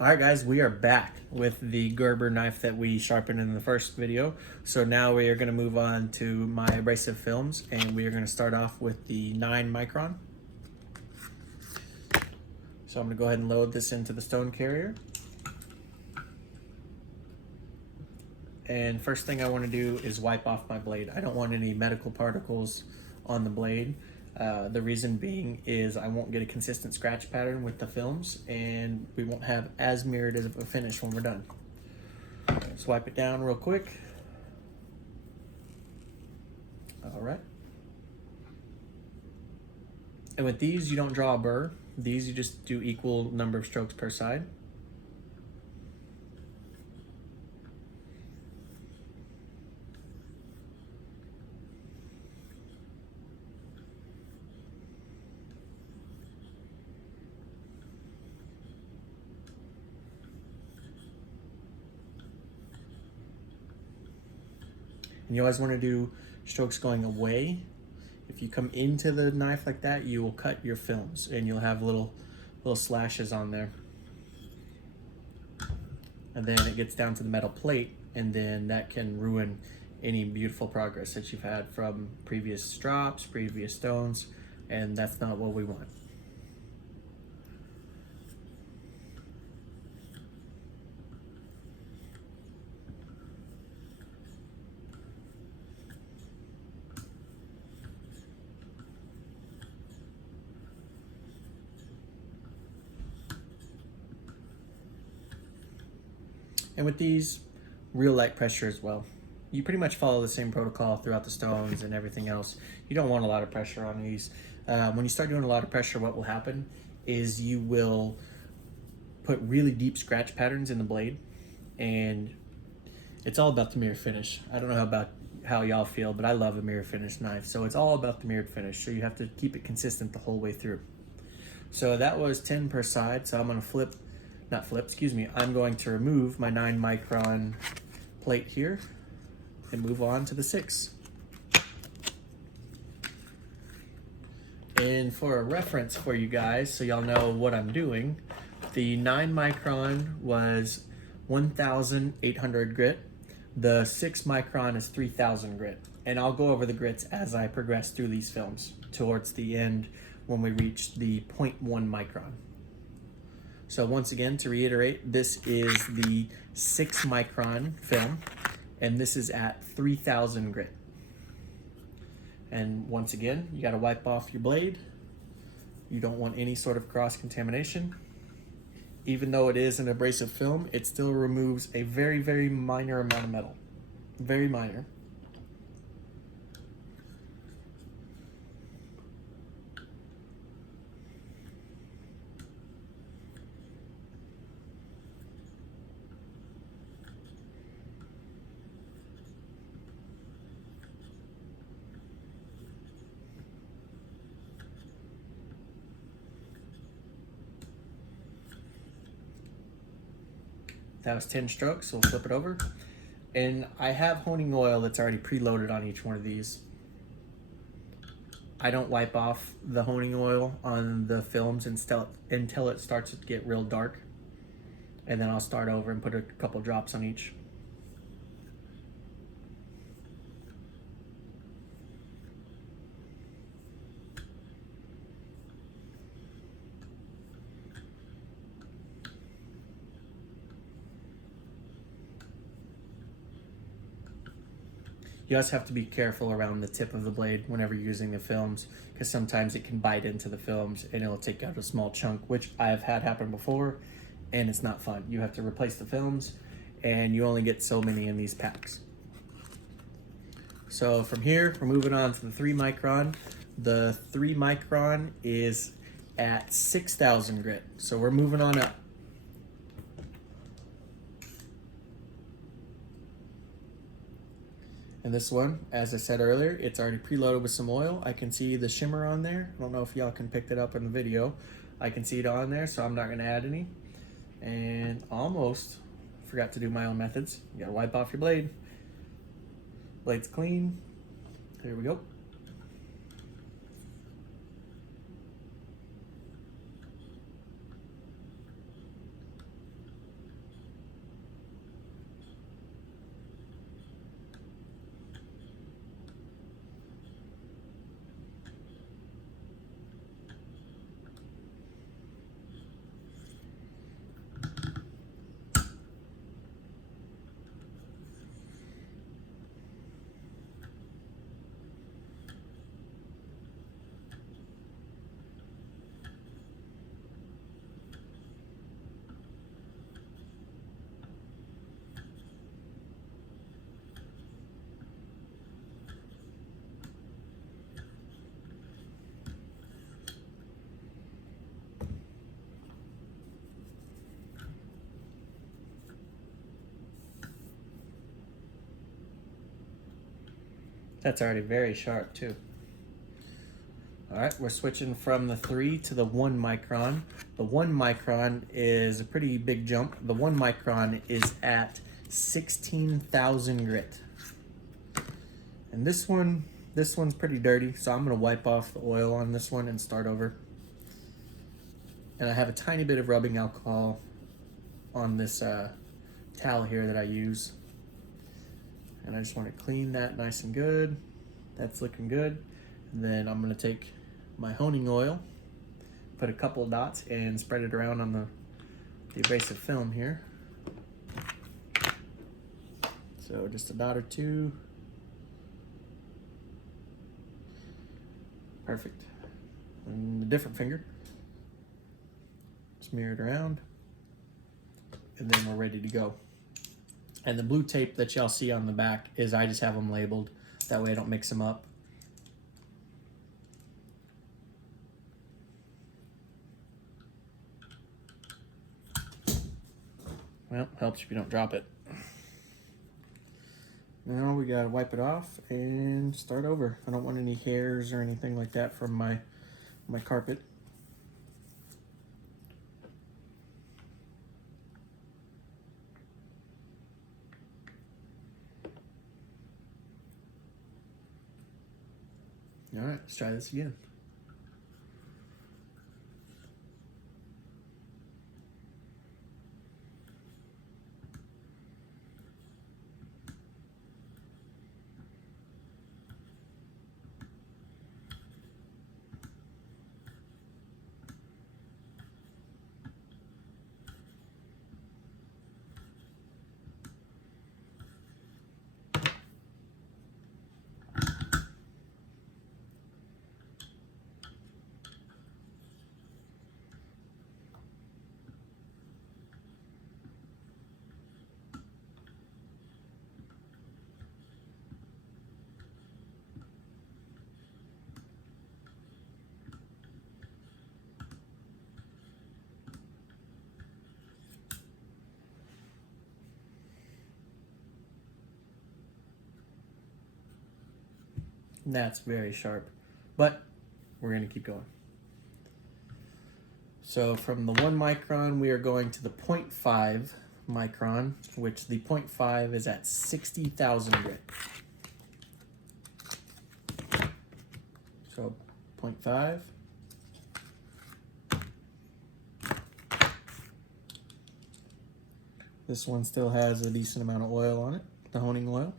Alright guys, we are back with the Gerber knife that we sharpened in the first video. So now we are going to move on to my abrasive films, and we are going to start off with the 9 micron. So I'm going to go ahead and load this into the stone carrier. And first thing I want to do is wipe off my blade. I don't want any medical particles on the blade. The reason being is I won't get a consistent scratch pattern with the films, and we won't have as mirrored of a finish when we're done. Swipe it down real quick. All right. And with these, you don't draw a burr. These, you just do equal number of strokes per side. And you always want to do strokes going away. If you come into the knife like that, you will cut your films and you'll have little slashes on there. And then it gets down to the metal plate, and then that can ruin any beautiful progress that you've had from previous strops, previous stones, and that's not what we want. And with these, real light pressure as well. You pretty much follow the same protocol throughout the stones and everything else. You don't want a lot of pressure on these. When you start doing a lot of pressure, what will happen is you will put really deep scratch patterns in the blade, and it's all about the mirror finish. I don't know about how y'all feel, but I love a mirror finish knife. So it's all about the mirrored finish. So you have to keep it consistent the whole way through. So that was 10 per side. So I'm gonna I'm going to remove my 9 micron plate here and move on to the 6. And for a reference for you guys, so y'all know what I'm doing, the 9 micron was 1,800 grit. The 6 micron is 3,000 grit. And I'll go over the grits as I progress through these films towards the end when we reach the 0.1 micron. So once again, to reiterate, this is the 6 micron film, and this is at 3,000 grit. And once again, you gotta wipe off your blade. You don't want any sort of cross-contamination. Even though it is an abrasive film, it still removes a very, very minor amount of metal. Very minor. That was 10 strokes, so we'll flip it over. And I have honing oil that's already preloaded on each one of these. I don't wipe off the honing oil on the films until it starts to get real dark. And then I'll start over and put a couple drops on each. You also have to be careful around the tip of the blade whenever you're using the films, because sometimes it can bite into the films and it'll take out a small chunk, which I've had happen before, and it's not fun. You have to replace the films, and you only get so many in these packs. So from here, we're moving on to the 3 micron. The 3 micron is at 6,000 grit, so we're moving on up. And this one, as I said earlier, it's already preloaded with some oil. I can see the shimmer on there. I don't know if y'all can pick it up in the video. I can see it on there, so I'm not gonna add any. And almost forgot to do my own methods. You gotta wipe off your blade. Blade's clean. Here we go. That's already very sharp too. All right, we're switching from the 3 to the 1 micron. The 1 micron is a pretty big jump. The 1 micron is at 16,000 grit. And this one's pretty dirty, so I'm gonna wipe off the oil on this one and start over. And I have a tiny bit of rubbing alcohol on this towel here that I use. And I just want to clean that nice and good. That's looking good. And then I'm gonna take my honing oil, put a couple of dots and spread it around on the abrasive film here. So just a dot or two. Perfect. And a different finger. Smear it around. And then we're ready to go. And the blue tape that y'all see on the back is I just have them labeled. That way I don't mix them up. Well, helps if you don't drop it. Now we gotta wipe it off and start over. I don't want any hairs or anything like that from my carpet. All right, let's try this again. That's very sharp, but we're gonna keep going. So from the 1 micron, we are going to the 0.5 micron, which the 0.5 is at 60,000 grit. So 0.5. This one still has a decent amount of oil on it, the honing oil.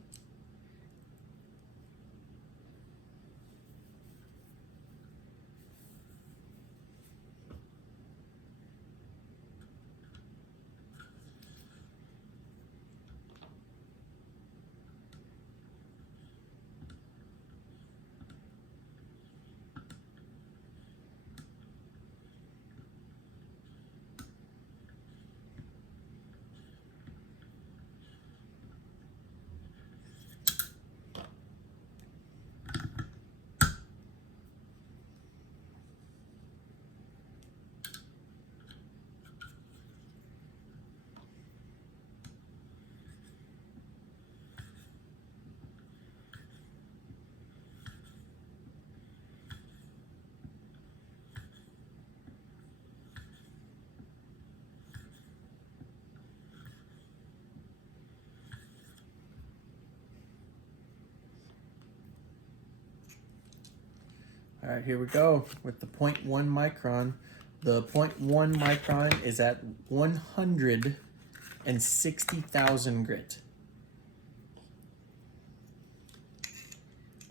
All right, here we go with the 0.1 micron. The 0.1 micron is at 160,000 grit.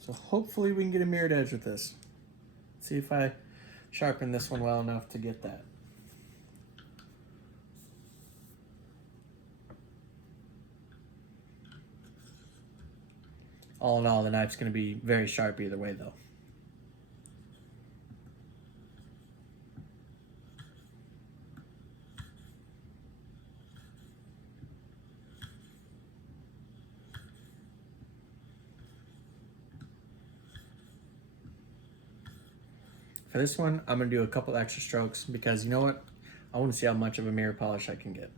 So hopefully we can get a mirrored edge with this. Let's see if I sharpen this one well enough to get that. All in all, the knife's going to be very sharp either way though. For this one, I'm gonna do a couple extra strokes because you know what? I wanna see how much of a mirror polish I can get.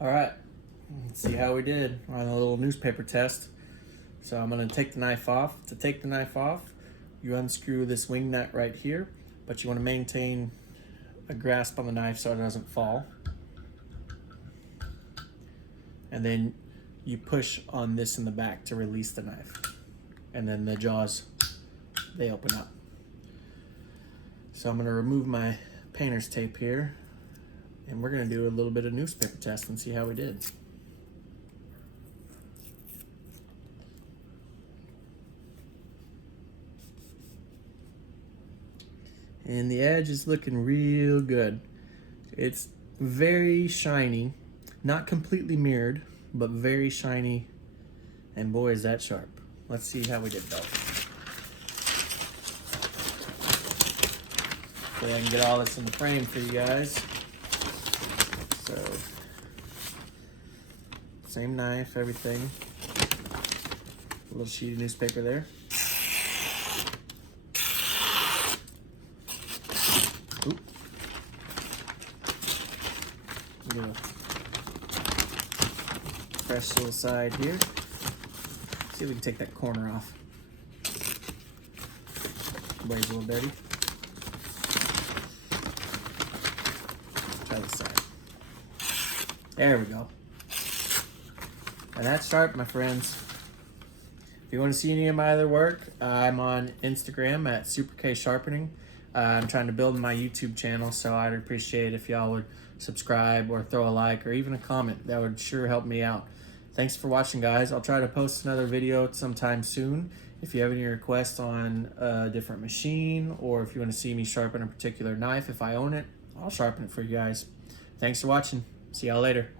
All right, let's see how we did on a little newspaper test. So I'm gonna take the knife off. To take the knife off, you unscrew this wing nut right here, but you wanna maintain a grasp on the knife so it doesn't fall. And then you push on this in the back to release the knife. And then the jaws, they open up. So I'm gonna remove my painter's tape here, and we're gonna do a little bit of newspaper test and see how we did. And the edge is looking real good. It's very shiny, not completely mirrored, but very shiny, and boy is that sharp. Let's see how we did though. Okay, I can get all this in the frame for you guys. So, same knife, everything. A little sheet of newspaper there. Oop. Do a fresh little side here. See if we can take that corner off. Blade's a little dirty. Other side. There we go. And that's sharp, my friends. If you want to see any of my other work, I'm on Instagram at SuperKSharpening. I'm trying to build my YouTube channel, so I'd appreciate if y'all would subscribe or throw a like or even a comment. That would sure help me out. Thanks for watching, guys. I'll try to post another video sometime soon. If you have any requests on a different machine, or if you want to see me sharpen a particular knife, if I own it, I'll sharpen it for you guys. Thanks for watching. See y'all later.